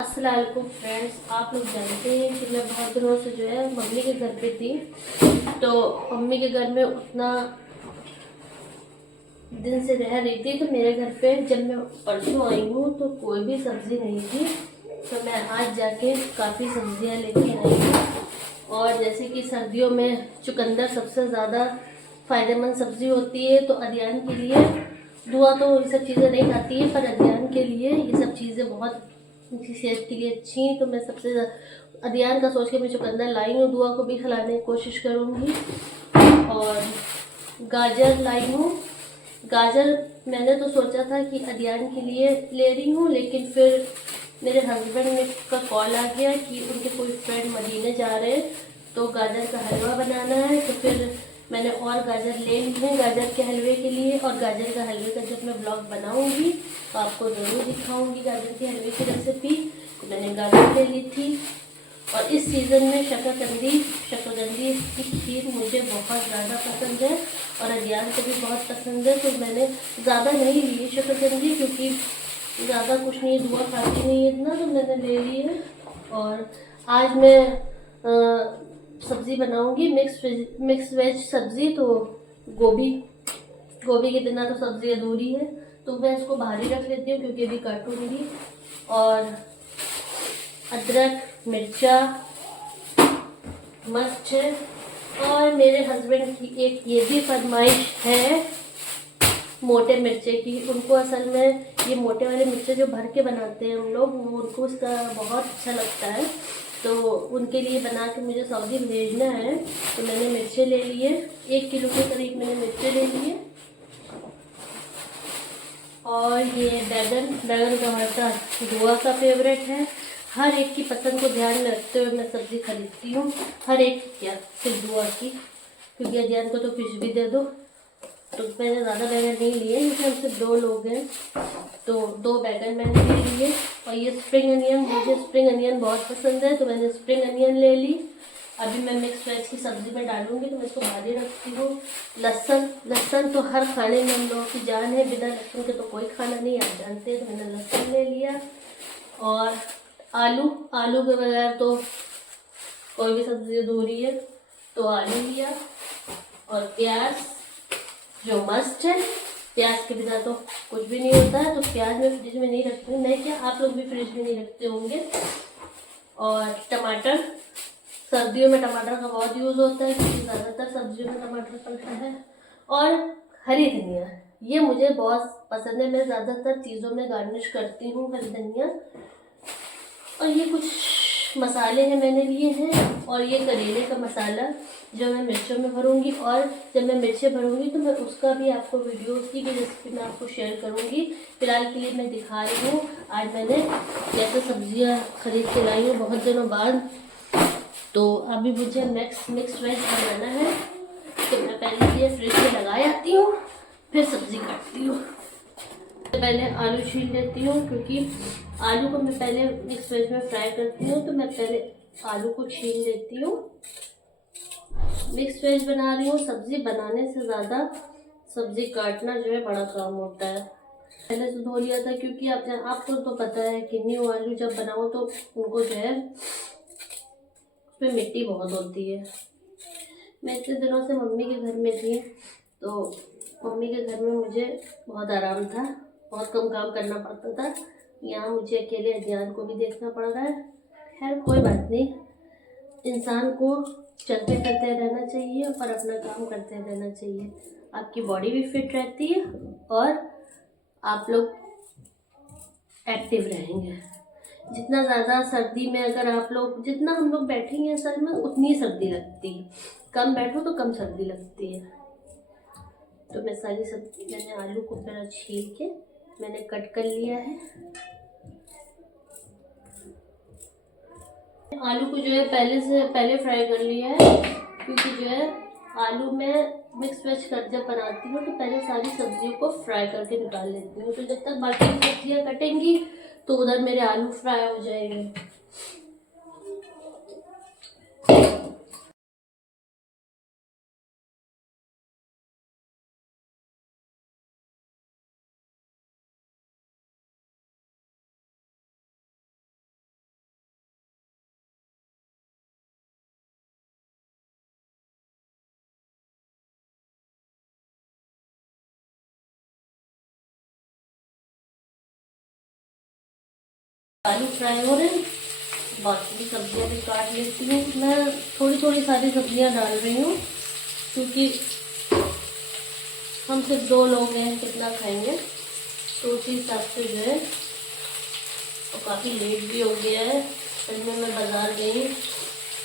अस्सलाम वालेकुम फ्रेंड्स, आप लोग जानते हैं कि मैं बहुत दिनों से जो है मम्मी के घर पे थी। तो मम्मी के घर में उतना दिन से रह रही थी, तो मेरे घर पे जब मैं परसों आई हूँ तो कोई भी सब्ज़ी नहीं थी। तो मैं आज जाके काफ़ी सब्जियाँ लेके आई हूँ। और जैसे कि सर्दियों में चुकंदर सबसे ज़्यादा फ़ायदेमंद सब्ज़ी होती है, तो अदयान के लिए दुआ तो ये सब चीज़ें नहीं खाती है, पर अदयान के लिए ये सब चीज़ें बहुत उनकी सेहत के लिए अच्छी हैं। तो मैं सबसे अदयान का सोच के मैं चुकंदर लाई हूँ, दुआ को भी खिलाने की कोशिश करूँगी। और गाजर लाई हूँ। गाजर मैंने तो सोचा था कि अदयान के लिए ले रही हूँ, लेकिन फिर मेरे हस्बैंड का कॉल आ गया कि उनके कोई फ्रेंड मदीने जा रहे हैं, तो गाजर का हलवा बनाना है। तो फिर मैंने और गाजर ले ली है गाजर के हलवे के लिए। और गाजर का हलवे का जब मैं ब्लॉग बनाऊंगी तो आपको ज़रूर दिखाऊंगी गाजर के हलवे की रेसिपी। तो मैंने गाजर ले ली थी। और इस सीज़न में शकरकंदी की खीर मुझे बहुत ज़्यादा पसंद है और अदयान को भी बहुत पसंद है। तो मैंने ज़्यादा नहीं ली है शकरकंदी, क्योंकि ज़्यादा कुछ नहीं, दुआ खाती नहीं है इतना, तो मैंने ले ली है। और आज मैं सब्ज़ी बनाऊंगी मिक्स वेज सब्ज़ी। तो गोभी गोभी के बिना तो सब्ज़ी अधूरी है, तो मैं इसको बाहर ही रख लेती हूँ क्योंकि अभी काटूंगी। और अदरक मिर्चा मस्त है। और मेरे हस्बैंड की एक ये भी फरमाइश है मोटे मिर्चे की। उनको असल में ये मोटे वाले मिर्चे जो भर के बनाते हैं हम लोग, वो उनको उसका बहुत अच्छा लगता है। तो उनके लिए बना के मुझे सऊदी भेजना है। तो मैंने मिर्चे ले लिए, 1 किलो के करीब मैंने मिर्चे ले लिए। और ये बैगन का भरता दुआ का फेवरेट है। हर एक की पसंद को ध्यान में रखते हुए मैं सब्ज़ी खरीदती हूँ, हर एक क्या सिर्फ दुआ की, क्योंकि अदयान को तो फिश भी दे दो। तो मैंने ज़्यादा बैगन नहीं लिए, क्योंकि हम सिर्फ 2 लोग हैं, तो 2 बैगन मैंने ले लिए। और ये स्प्रिंग अनियन, मुझे स्प्रिंग अनियन बहुत पसंद है, तो मैंने स्प्रिंग अनियन ले ली। अभी मैं मिक्स वेज की सब्ज़ी में डालूंगी, तो मैं इसको भारी रखती हूँ। लहसुन तो हर खाने में हम लोगों की जान है, बिना लहसुन के तो कोई खाना नहीं, आप जानते हैं। तो मैंने लहसुन ले लिया। और आलू के बगैर तो कोई भी सब्ज़ी अधूरी है, तो आलू लिया। और प्याज जो मस्ट है, प्याज के बिना तो कुछ भी नहीं होता है, तो प्याज मैं फ्रिज में नहीं रखती हूँ। मैं क्या, आप लोग भी फ्रिज में नहीं रखते होंगे। और टमाटर, सर्दियों में टमाटर का बहुत यूज़ होता है, क्योंकि ज़्यादातर सब्जियों में टमाटर पड़ता है। और हरी धनिया, ये मुझे बहुत पसंद है, मैं ज़्यादातर चीज़ों में गार्निश करती हूँ हरी धनिया। और ये कुछ मसाले हैं मैंने लिए हैं। और ये करेले का मसाला जो मैं मिर्चों में भरूंगी, और जब मैं मिर्चें भरूंगी तो मैं उसका भी आपको वीडियो, उसकी भी रेसिपी मैं आपको शेयर करूंगी। फिलहाल के लिए मैं दिखा रही हूँ आज मैंने कैसे सब्जियां खरीद के लाई हूँ बहुत दिनों बाद। तो अभी मुझे मिक्स वेज बनाना है, तो मैं पहले ये फ्रिज में लगा आती हूँ, फिर सब्जी काटती हूँ। पहले आलू छील लेती हूँ, क्योंकि आलू को मैं पहले मिक्स वेज में फ्राई करती हूँ, तो मैं पहले आलू को छील लेती हूँ। मिक्स वेज बना रही हूँ, सब्जी बनाने से ज़्यादा सब्जी काटना जो है बड़ा काम होता है। पहले से धो लिया था, क्योंकि आपको तो पता है कि न्यू आलू जब बनाओ तो उनको जो है उसमें मिट्टी बहुत होती है। मैं इतने दिनों से मम्मी के घर में थी, तो मम्मी के घर में मुझे बहुत आराम था, बहुत कम काम करना पड़ता था। यहाँ मुझे अकेले अदयान को भी देखना पड़ रहा है। खैर कोई बात नहीं, इंसान को चलते फिरते रहना चाहिए और अपना काम करते रहना चाहिए। आपकी बॉडी भी फिट रहती है और आप लोग एक्टिव रहेंगे। जितना ज़्यादा सर्दी में अगर आप लोग, जितना हम लोग बैठेंगे असल में उतनी सर्दी लगती है, कम बैठो तो कम सर्दी लगती है। तो मैं सारी सब्जी, मैंने आलू को पहले छील के मैंने कट कर लिया है। आलू को जो है पहले फ्राई कर लिया है, क्योंकि जो है आलू में मिक्स वेज कर जब बनाती हूँ तो पहले सारी सब्जियों को फ्राई करके निकाल लेती हूँ। तो जब तक बाकी सब्जियाँ कटेंगी तो उधर मेरे आलू फ्राई हो जाएंगे। आलू फ्राई हो रहे हैं, बाकी सब्जियां भी काट लेती हूँ। मैं थोड़ी थोड़ी सारी सब्जियां डाल रही हूँ क्योंकि हम सिर्फ 2 लोग हैं, कितना खाएंगे, तो उसी हिसाब से जो है। और काफ़ी लेट भी हो गया है। फिर मैं बाज़ार गई,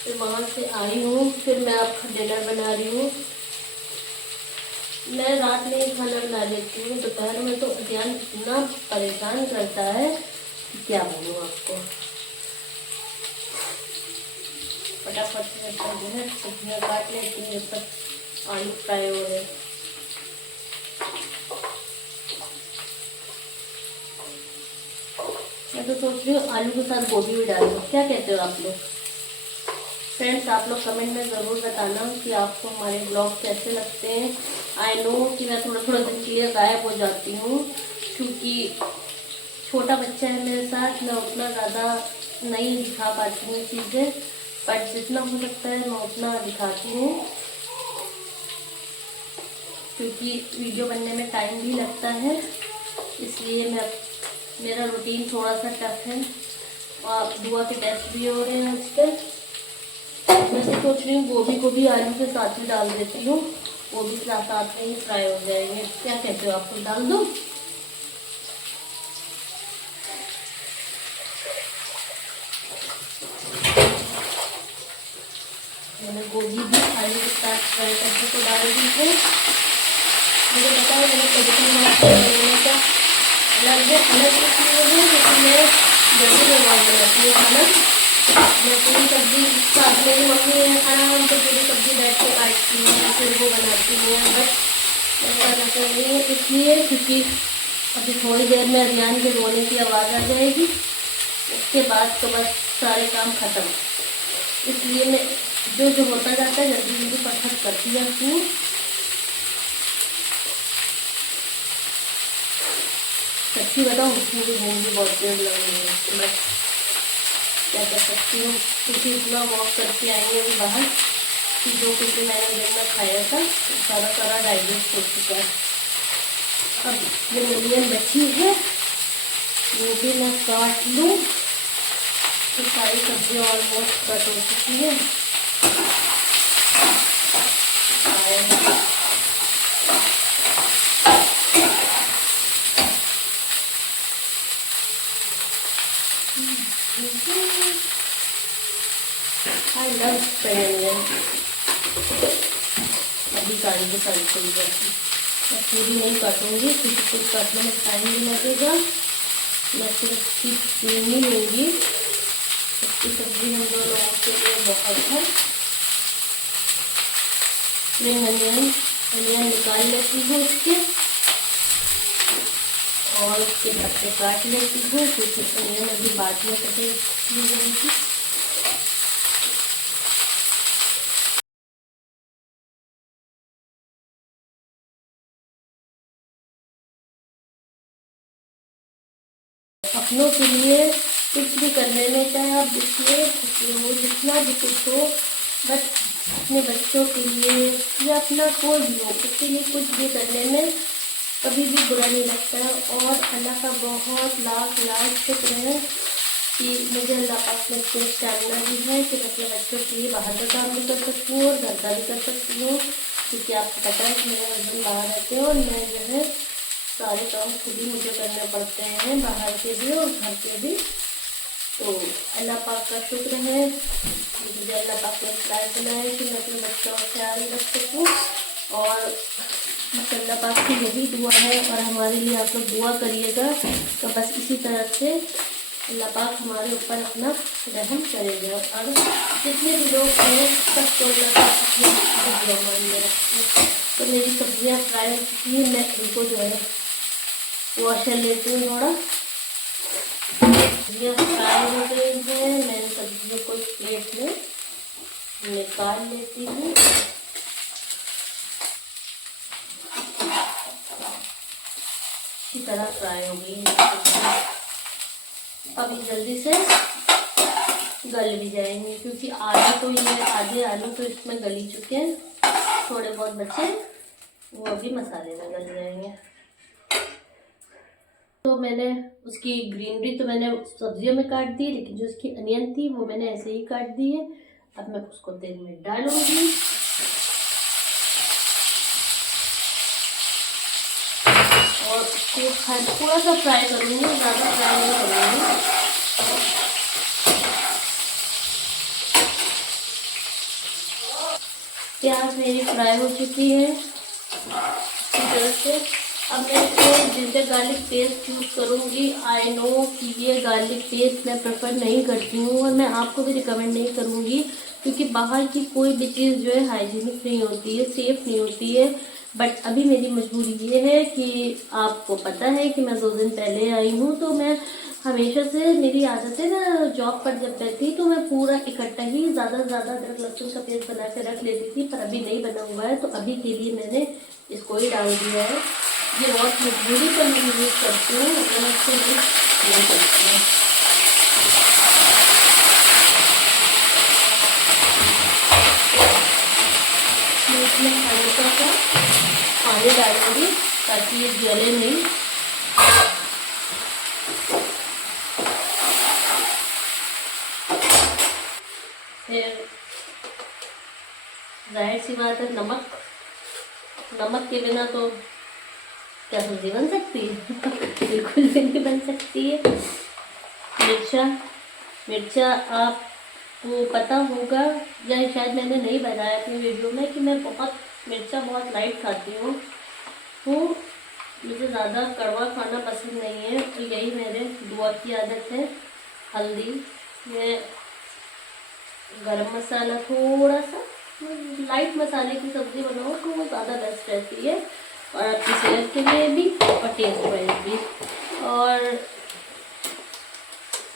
फिर वहाँ से आई हूँ, फिर मैं अब डिनर बना रही हूँ। मैं रात में ही खाना बना लेती हूँ, दोपहर में तो ध्यान इतना परेशान करता है कि क्या बोलूँ आपको। फटाफट से जो है सब्जियाँ काट लेती हूँ जब तक आलू फ्राई हो रहे। मैं तो सोच रही हूँ आलू के साथ गोभी भी डाल दूँ, क्या कहते हो आप लोग? फ्रेंड्स, आप लोग कमेंट में ज़रूर बताना कि आपको हमारे ब्लॉग कैसे लगते हैं। आई नो कि मैं थोड़ा थोड़ा दिन के लिए गायब हो जाती हूँ क्योंकि छोटा बच्चा है मेरे साथ, मैं उतना ज़्यादा नहीं दिखा पाती हूँ चीज़ें, बट जितना हो सकता है मैं उतना दिखाती हूँ क्योंकि वीडियो बनने में टाइम भी लगता है। इसलिए मेरा रूटीन थोड़ा सा टफ है। और दुआ के टेस्ट भी हो रहे हैं आजकल। वैसे सोच रही हूँ गोभी को भी आलू के साथ ही डाल देती हूँ, वो भी साथ में ही फ्राई हो जाएंगे। क्या कहते हो, आपको डाल दूँ? मैंने गोभी भी आलू के साथ फ्राई करके तो डाल दी है। मुझे पता है मैंने कभी बनाने का अलग है, अलग इसलिए है क्योंकि मैं जल्दी बनवा बनाती हूँ खाना। मैं पूरी सब्जी साथ में ही मम्मी है खाना, हम तो पूरी सब्जी बैठ के काटती हैं फिर वो बनाती हैं, बट ऐसा ऐसा नहीं है इसलिए क्योंकि अभी थोड़ी देर में अरियान के रोने की आवाज़ आ जाएगी, उसके बाद तो बस सारे काम ख़त्म। इसलिए मैं जो जो होता जाता है जल्दी जल्दी फटाफट करती जाती हूँ। सच्ची बताऊँ, मुझे भूख भी बहुत तेज लग रही है, बट क्या कर सकती हूँ क्योंकि इतना वॉक करके आएंगे अभी बाहर कि जो कुछ भी मैंने दिन में खाया था सारा सारा डाइजेस्ट हो चुका है। अब ये मिलियन बची है, वो भी मैं काट लूँ। तो सारी सब्जियाँ ऑलमोस्ट कट हो चुकी है। I love spinach. अभी सारी की सारी चली जाती, मैं पूरी नहीं काटूंगी क्योंकि पूरी काटने में टाइम भी लगेगा। मैं सिर्फ चीनी लूँगी, इसकी सब्जी हम 2 लोगों के लिए बहुत है। मैं अनियन निकाल लेती हूँ इसके और उसके पत्ते काट लेती हूँ क्योंकि अनियन अभी बाद में कटे जाएगी। अपनों के लिए कुछ भी करने में, चाहे आप जितने हो, जितना भी कुछ हो, बट अपने बच्चों के लिए या अपना कोई भी हो, उसके लिए कुछ भी करने में कभी भी बुरा नहीं लगता है। और अल्लाह का बहुत लाख लाख शुक्र है कि मुझे अल्लाह पाक ने इतनी स्टैमिना दी है कि मैं अपने बच्चों के लिए बाहर का काम भी कर सकती हूँ और घर का भी कर सकती हूँ, क्योंकि आपको पता है कि मेरे हस्बैंड बाहर रहते हैं और मैं जो है सारे काम खुद ही मुझे करने पड़ते हैं, बाहर के भी और घर के भी। तो अल्लाह पाक का शुक्र है कि मुझे अल्लाह पाक ने लायक बनाया कि मैं अपने बच्चों का ख्याल रख सकूँ। और बस अल्लाह पाक की यही दुआ है और हमारे लिए आप लोग दुआ करिएगा। तो बस इसी तरह से अल्लाह पाक हमारे ऊपर अपना रहम करेगा। और जितने भी लोग हैं सबको अल्लाह पाक अपनी दुआ में रखें। तो मेरी सब्जियाँ फ्राई हो चुकी हैं, मैं इनको जो है वॉशर लेती हूँ थोड़ा। सब्जियाँ फ्राई हो गई हैं, मैं इन सब्जियों को प्लेट में निकाल लेती हूँ। अच्छी तरह फ्राई हो गई है, अभी जल्दी से गल भी जाएंगे क्योंकि आधे आलू तो इसमें गल ही चुके हैं, थोड़े बहुत बचे वो अभी मसाले में गल जाएंगे। तो मैंने उसकी ग्रीनरी तो मैंने सब्जियों में काट दी, लेकिन जो उसकी अनियन थी वो मैंने ऐसे ही काट दी है। अब मैं उसको तेल में डालूंगी और उसको थोड़ा सा फ्राई करूंगी, ज़्यादा फ्राई नहीं करूंगी। प्याज मेरी फ्राई हो चुकी है इस तरह से। अब मैं इसमें जिंजर गार्लिक पेस्ट यूज़ करूँगी। आई नो कि ये गार्लिक पेस्ट मैं प्रेफर नहीं करती हूँ और मैं आपको भी रिकमेंड नहीं करूँगी, क्योंकि बाहर की कोई भी चीज़ जो है हाइजीनिक नहीं होती है, सेफ़ नहीं होती है। बट अभी मेरी मजबूरी ये है कि आपको पता है कि मैं 2 दिन पहले आई हूँ, तो मैं हमेशा से मेरी आदत है ना, जॉब पर जब रहती तो मैं पूरा इकट्ठा ही ज़्यादा से ज़्यादा अदरक लहसुन का पेस्ट बना के रख लेती थी, पर अभी नहीं बना हुआ है, तो अभी के लिए मैंने इसको ही डाल दिया है। ये बहुत मजबूरी पर मैं यूज़ करती हूँ, मैं इसको नहीं करती हूँ। इसमें हल्का सा पानी डालूंगी ताकि ये जले नहीं। फिर जाहिर सी बात है, नमक के बिना तो क्या सब्जी बन सकती है? बिल्कुल भी नहीं बन सकती है। मिर्चा आपको पता होगा या शायद मैंने नहीं बताया अपनी वीडियो में कि मैं मिर्चा बहुत लाइट खाती हूँ, तो मुझे ज़्यादा कड़वा खाना पसंद नहीं है, तो यही मेरे दुआ की आदत है। हल्दी, मैं गरम मसाला, थोड़ा सा लाइट मसाले की सब्ज़ी बनाओ तो वो ज़्यादा बेस्ट रहती है और आपकी सेहत के लिए भी और टेस्ट वाइज भी। और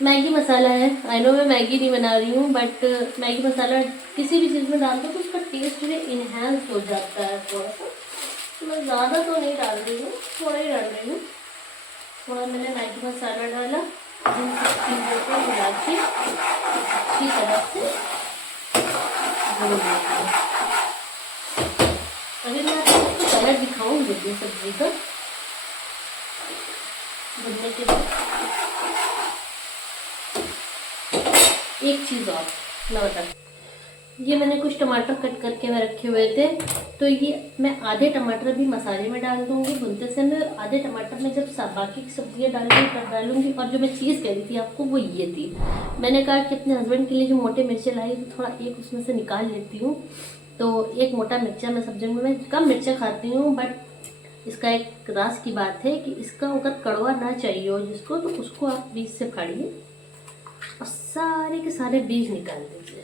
मैगी मसाला है, आई नो मैं मैगी नहीं बना रही हूँ, बट मैगी मसाला किसी भी चीज़ में डाल दो तो उसका टेस्ट जो है इन्हेंस हो जाता है थोड़ा सा। तो मैं ज़्यादा तो नहीं डाल रही हूँ, थोड़ा ही डाल रही हूँ। थोड़ा मैंने मैगी मसाला डाला, इन सब चीज़ों को मिला के अच्छी तरह से भून लेती हूँ। अभी मैं आपको कलर दिखाऊंगी ये सब्जी का भुनने के बाद। एक चीज़ और मैं बता, ये मैंने कुछ टमाटर कट करके मैं रखे हुए थे, तो ये मैं आधे टमाटर भी मसाले में डाल दूंगी भुनते समय, आधे टमाटर में जब बाकी की सब्जियाँ डालूंगी। और जो मैं चीज़ कह रही थी आपको वो ये थी, मैंने कहा कि अपने हस्बैंड के लिए जो मोटे मिर्चे लाई तो थोड़ा एक उसमें से निकाल लेती हूँ। तो एक मोटा मिर्चा मैं सब्जी में, मैं कम मिर्चा खाती हूँ, बट इसका एक राज की बात है कि इसका अगर कड़वा ना चाहिए हो जिसको, तो उसको आप बीज से फाड़िए और सारे के सारे बीज निकाल दीजिए।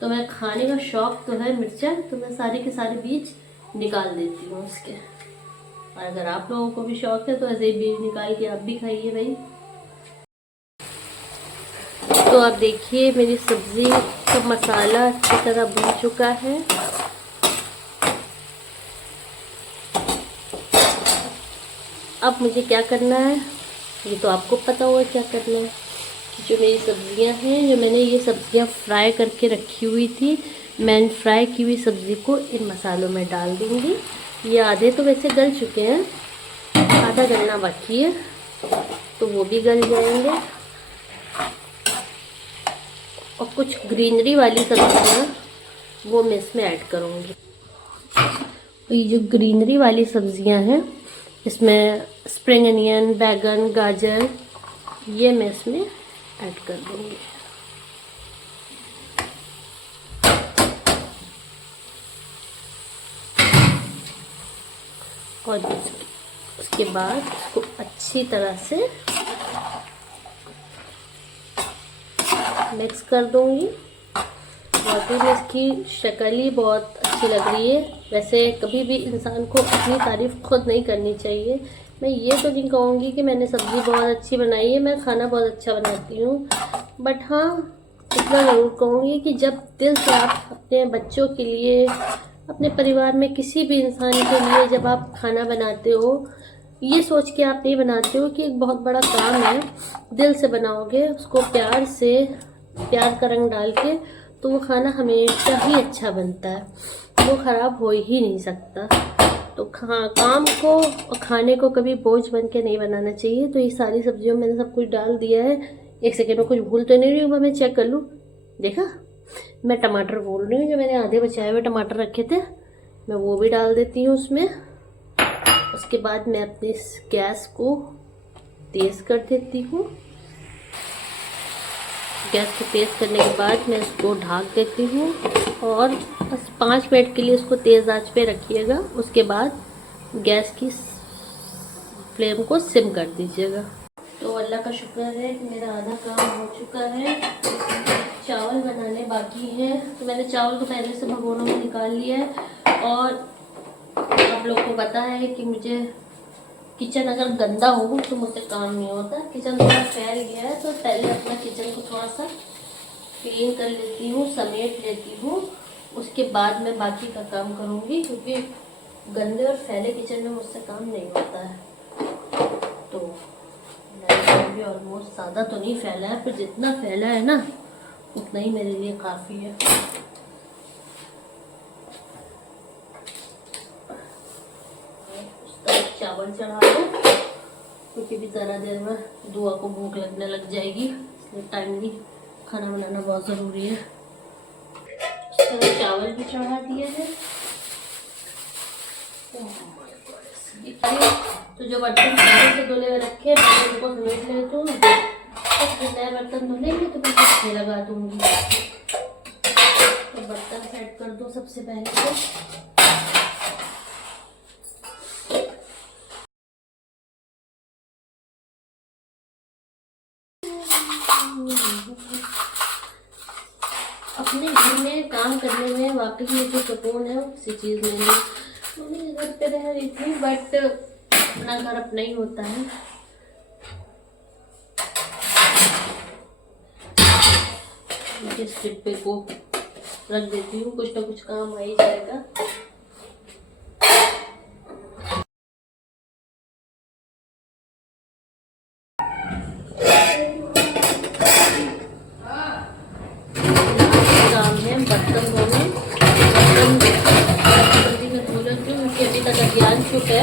तो मैं खाने का शौक तो है मिर्चा, तो मैं सारे के सारे बीज निकाल देती हूँ उसके। और अगर आप लोगों को भी शौक है तो ऐसे ही बीज निकाल के आप भी खाइए भाई। तो आप देखिए मेरी सब्जी का मसाला अच्छी तरह भून चुका है। अब मुझे क्या करना है ये तो आपको पता होगा क्या करना है। जो मेरी सब्जियां हैं, जो मैंने ये सब्जियां फ्राई करके रखी हुई थी, मैं फ्राई की हुई सब्ज़ी को इन मसालों में डाल दूंगी। ये आधे तो वैसे गल चुके हैं, आधा गलना बाकी है, तो वो भी गल जाएंगे। और कुछ ग्रीनरी वाली सब्जियां वो मैं इसमें ऐड करूँगी। तो ये जो ग्रीनरी वाली सब्जियां हैं, इसमें स्प्रिंग अनियन, बैगन, गाजर, ये मैं इसमें ऐड कर दूँगी। और उसके बाद इसको अच्छी तरह से मिक्स कर दूँगी। वाकई में इसकी शक्ल ही बहुत अच्छी लग रही है। वैसे कभी भी इंसान को अपनी तारीफ़ खुद नहीं करनी चाहिए। मैं ये तो नहीं कहूँगी कि मैंने सब्ज़ी बहुत अच्छी बनाई है, मैं खाना बहुत अच्छा बनाती हूँ, बट हाँ इतना ज़रूर कहूँगी कि जब दिल से आप अपने बच्चों के लिए, अपने परिवार में किसी भी इंसान के लिए जब आप खाना बनाते हो, ये सोच के आप नहीं बनाते हो कि एक बहुत बड़ा काम है, दिल से बनाओगे उसको प्यार से, प्यार का रंग डाल के, तो वो खाना हमेशा ही अच्छा बनता है, वो ख़राब हो ही नहीं सकता। तो काम को और खाने को कभी बोझ बन के नहीं बनाना चाहिए। तो ये सारी सब्जियों में मैंने सब कुछ डाल दिया है। एक सेकेंड में कुछ भूल तो नहीं रही हूँ, मैं चेक कर लूँ। देखा, मैं टमाटर बोल रही हूँ, जो मैंने आधे बचाए हुए टमाटर रखे थे मैं वो भी डाल देती हूँ उसमें। उसके बाद मैं अपने गैस को तेज़ कर देती हूँ। गैस को तेज़ करने के बाद मैं इसको ढक देती हूँ और बस 5 मिनट के लिए इसको तेज़ आंच पे रखिएगा। उसके बाद गैस की फ्लेम को सिम कर दीजिएगा। तो अल्लाह का शुक्र है कि मेरा आधा काम हो चुका है। चावल बनाने बाकी हैं, तो मैंने चावल को पहले से भगोनों में निकाल लिया है। और आप लोग को पता है कि मुझे किचन अगर गंदा हो तो मुझसे काम नहीं होता। किचन थोड़ा फैल गया है तो पहले अपना किचन को थोड़ा सा क्लीन कर लेती हूँ, समेट लेती हूँ। उसके बाद मैं बाकी का काम करूँगी, क्योंकि गंदे और फैले किचन में मुझसे काम नहीं होता है। तो लाइट भी ऑलमोस्ट ज़्यादा तो नहीं फैला है, पर जितना फैला है ना उतना ही मेरे लिए काफ़ी है। चावल चढ़ा दो, क्योंकि भी ज़रा देर में दुआ को भूख लगने लग जाएगी, इसलिए टाइमली खाना बनाना बहुत ज़रूरी है। चावल भी चढ़ा दिए हैं। तो जो बर्तन पहले से धुले हुए रखे हैं उनको समेट लेती हूँ। नए बर्तन धुलेंगे तो मैं अच्छे लगा दूँगी। तो बर्तन सेट कर दो सबसे पहले तो। अपने घर में काम करने में वाकई में जो सुकून है वो किसी चीज़ में नहीं। मम्मी घर पे रह रही थी, बट अपना घर अपना ही होता है। इस डिब्बे को रख देती हूँ, कुछ ना कुछ काम आ ही जाएगा। बर्तन धोने, जल्दी में धो लेती हूँ क्योंकि अभी तक अभियान चुप है।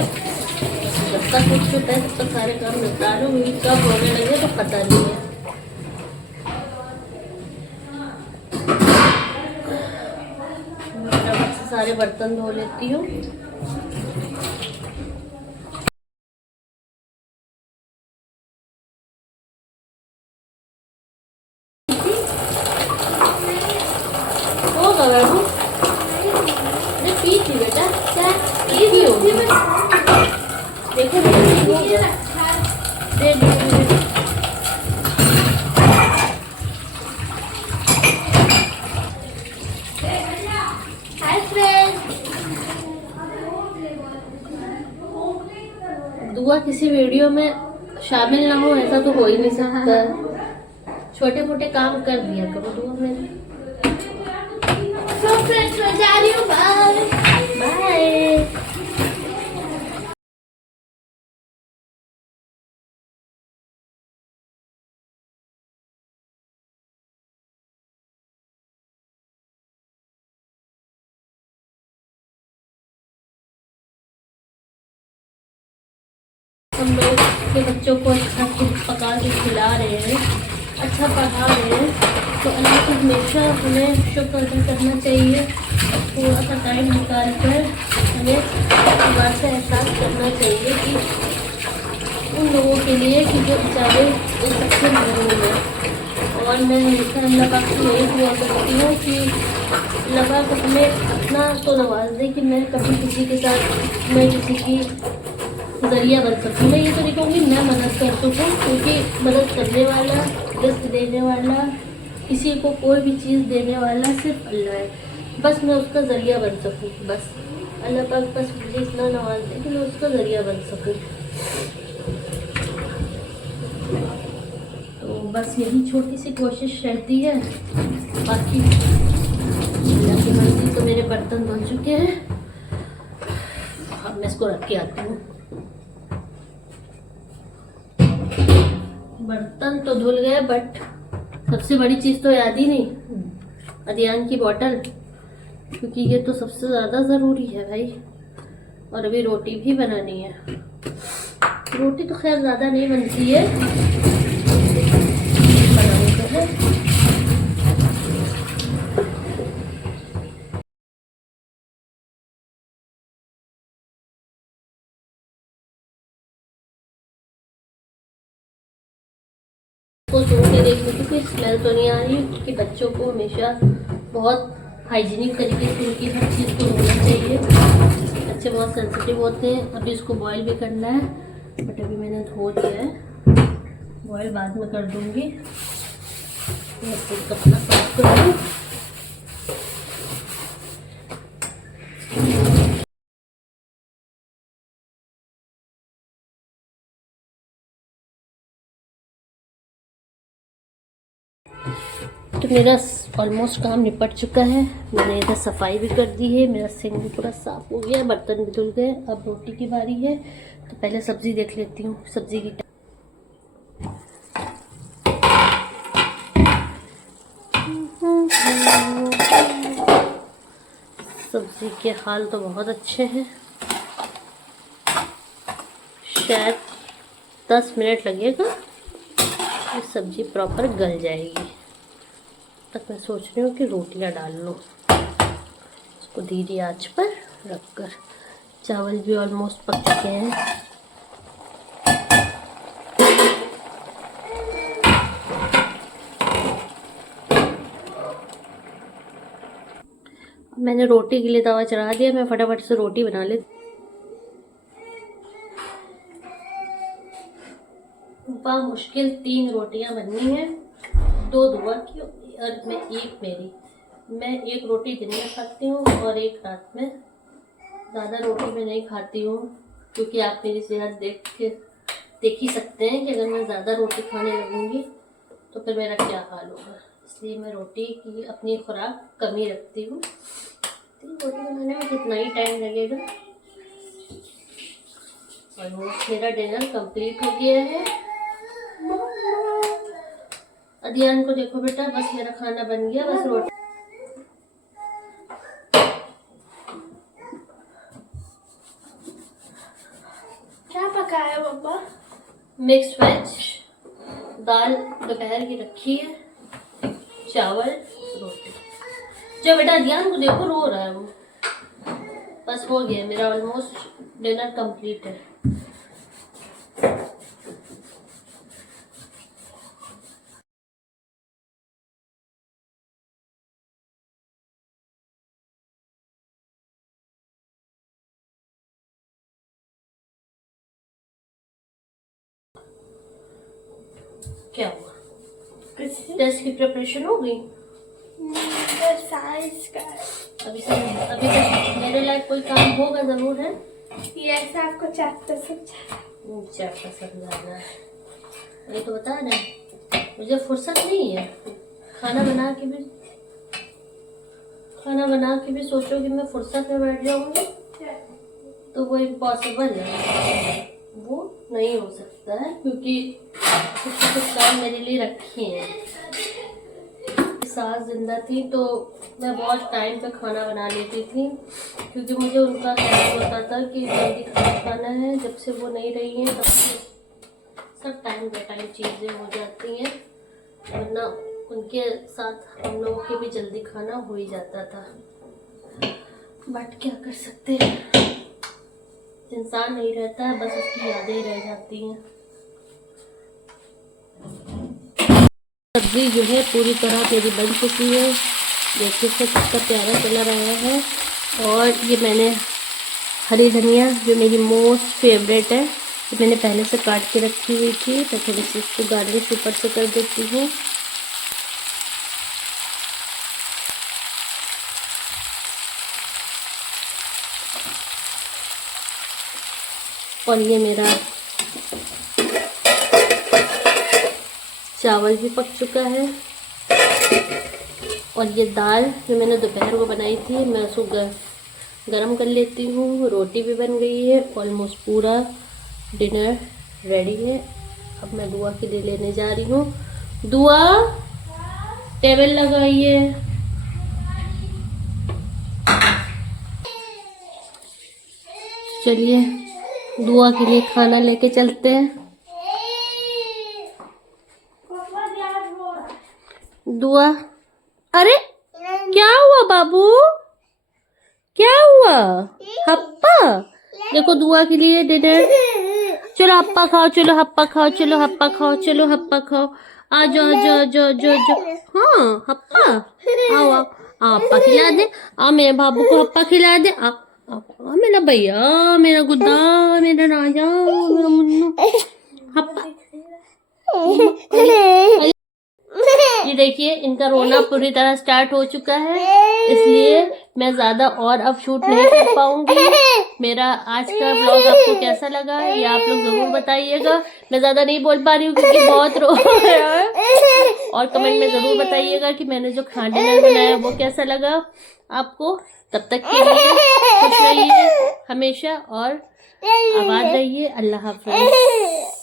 जब तक कुछ चुप है तब तक सारे काम निपटा लूँ, मेरी कब होने लगे तो पता नहीं है। फटाफट से सारे बर्तन धो लेती हूँ। पी थी बेटा, क्या पी भी होगी? देखो दुआ किसी वीडियो में शामिल ना हो ऐसा तो हो ही नहीं सकता। छोटे मोटे काम कर दिया करो दुआ में। तो फ्रेंड्स मैं जा रही हूँ, बाय बाय। हम लोग के बच्चों को अच्छा पका के खिला रहे हैं, अच्छा पढ़ा रहे हैं, तो अल्लाह को हमेशा हमें शुक्र अदा करना चाहिए। थोड़ा सा टाइम निकाल कर हमें इस बात से एहसास करना चाहिए कि उन लोगों के लिए कि जो बेचारे इस सबसे महरूम हैं। और मैं हमेशा अल्लाह पाक से यही दुआ करती हूँ कि अल्लाह पाक हमें अपना तो नवाज दे कि मैं कभी किसी के साथ, मैं किसी की ज़रिया बन सकूँ। मैं ये तो नहीं कहूँगी मैं मदद कर सकूँ, क्योंकि मदद करने वाला, रिस्क देने वाला, किसी को कोई भी चीज़ देने वाला सिर्फ अल्लाह है। बस मैं उसका ज़रिया बन सकूँ, बस अल्लाह पाक बस मुझे इतना नवाज दे कि मैं उसका ज़रिया बन सकूँ। तो बस यही छोटी सी कोशिश रहती है। बाकी अल्लाह की मर्ज़ी। तो मेरे बर्तन बन चुके हैं, अब मैं इसको रख के आती हूँ। बर्तन तो धुल गए, बट सबसे बड़ी चीज़ तो याद ही नहीं, अदियान की बोतल, क्योंकि ये तो सबसे ज़्यादा ज़रूरी है भाई। और अभी रोटी भी बनानी है। रोटी तो खैर ज़्यादा नहीं बनती है, बनानी तो है। को सुन के देख ली क्योंकि स्मेल तो नहीं आ रही, क्योंकि बच्चों को हमेशा बहुत हाइजीनिक तरीके से उनकी हर चीज़ को धोना चाहिए। बच्चे बहुत सेंसिटिव होते हैं। अभी इसको बॉईल भी करना है, बट अभी मैंने धो दिया है, बॉईल बाद में कर दूँगी। कपड़ा साफ कर दूँ। तो मेरा ऑलमोस्ट काम निपट चुका है। मैंने इधर सफाई भी कर दी है, मेरा सिंक भी पूरा साफ हो गया, बर्तन भी धुल गए। अब रोटी की बारी है, तो पहले सब्जी देख लेती हूँ। सब्जी की सब्जी के हाल तो बहुत अच्छे हैं। शायद 10 मिनट लगेगा, ये सब्जी प्रॉपर गल जाएगी। तक मैं सोच रही हूँ कि रोटियाँ डाल लूँ, इसको धीरे आंच पर रखकर। चावल भी ऑलमोस्ट पक चुके हैं। मैंने रोटी के लिए तवा चढ़ा दिया, मैं फटाफट से रोटी बना लेती। मुश्किल 3 रोटियां बननी है, 2 दुआ की और मैं एक मेरी। मैं एक रोटी दिन में खाती हूँ और एक रात में। ज़्यादा रोटी मैं नहीं खाती हूँ, क्योंकि आप मेरी सेहत देख ही सकते हैं कि अगर मैं ज़्यादा रोटी खाने लगूँगी तो फिर मेरा क्या हाल होगा। इसलिए मैं रोटी की अपनी खुराक कम ही रखती हूँ। 3 रोटी बनाने में कितना ही टाइम लगेगा। और वो मेरा डिनर कंप्लीट हो गया है। अदियान को देखो बेटा, बस मेरा खाना बन गया, बस रोटी। क्या पकाया पापा? मिक्स वेज, दाल दोपहर की रखी है, चावल, रोटी। जो बेटा अदियान को देखो, रो रहा है वो। बस हो गया, मेरा ऑलमोस्ट डिनर कंप्लीट है। क्या हुआ? टेस्ट की प्रिपरेशन हो गई? साइंस का अभी तक मेरे लायक कोई काम होगा जरूर है। ये आपको चैप्टर समझाना है, ये तो बता रहे। मुझे फुर्सत नहीं है। खाना बना के भी सोचो कि मैं फुर्सत में बैठ जाऊंगी तो वो इम्पॉसिबल है, वो नहीं हो सकता है, क्योंकि कुछ काम मेरे लिए रखे हैं। सास जिंदा थी तो मैं बहुत टाइम पे खाना बना लेती थी, क्योंकि मुझे उनका ख्याल होता था कि जल्दी खाना खाना है। जब से वो नहीं रही हैं तब से सब टाइम बाय टाइम चीज़ें हो जाती हैं, वरना उनके साथ हम लोगों के भी जल्दी खाना हो ही जाता था। बट क्या कर सकते हैं, इंसान नहीं रहता है, बस उसकी यादें रह जाती हैं। सब्जी जो है पूरी तरह मेरी बन चुकी है, देखिए सब कितना प्यारा कलर आया है। और ये मैंने हरी धनिया जो मेरी मोस्ट फेवरेट है, तो मैंने पहले से काट के रखी हुई थी, तो थोड़ी सी इसको गार्निश ऊपर से कर देती हूँ। और ये मेरा चावल भी पक चुका है। और ये दाल जो मैंने दोपहर को बनाई थी, मैं उसको गरम कर लेती हूँ। रोटी भी बन गई है, ऑलमोस्ट पूरा डिनर रेडी है। अब मैं दुआ के लिए लेने जा रही हूँ। दुआ, टेबल लगाइए। चलिए दुआ के लिए खाना लेके चलते हैं। दुआ, अरे क्या हुआ बाबू, क्या हुआ? हप्पा, देखो दुआ के लिए डिनर। चलो हप्पा खाओ, चलो हप्पा खाओ, चलो हप्पा खाओ, चलो हप्पा खाओ। आ जाओ जाओ जाओ जाओ जाओ। हाँ हप्पा, आओ आओ आओ, हप्पा खिला दे। आ मेरे बाबू को हप्पा खिला दे। आ मेरा भैया, मेरा गुड्डा, मेरा राजा, मेरा मुन्नू, हप्पा। ये देखिए इनका रोना पूरी तरह स्टार्ट हो चुका है, इसलिए मैं ज्यादा और अब शूट नहीं कर पाऊंगी। मेरा आज का ब्लॉग आपको कैसा लगा ये आप लोग जरूर बताइएगा। मैं ज्यादा नहीं बोल पा रही हूँ क्योंकि बहुत रो रहा है। और कमेंट में जरूर बताइएगा कि मैंने जो खाना डिनर बनाया वो कैसा लगा आपको। तब तक के लिए खुश रहिए हमेशा और आबाद रहिए। अल्लाह हाफ़िज़।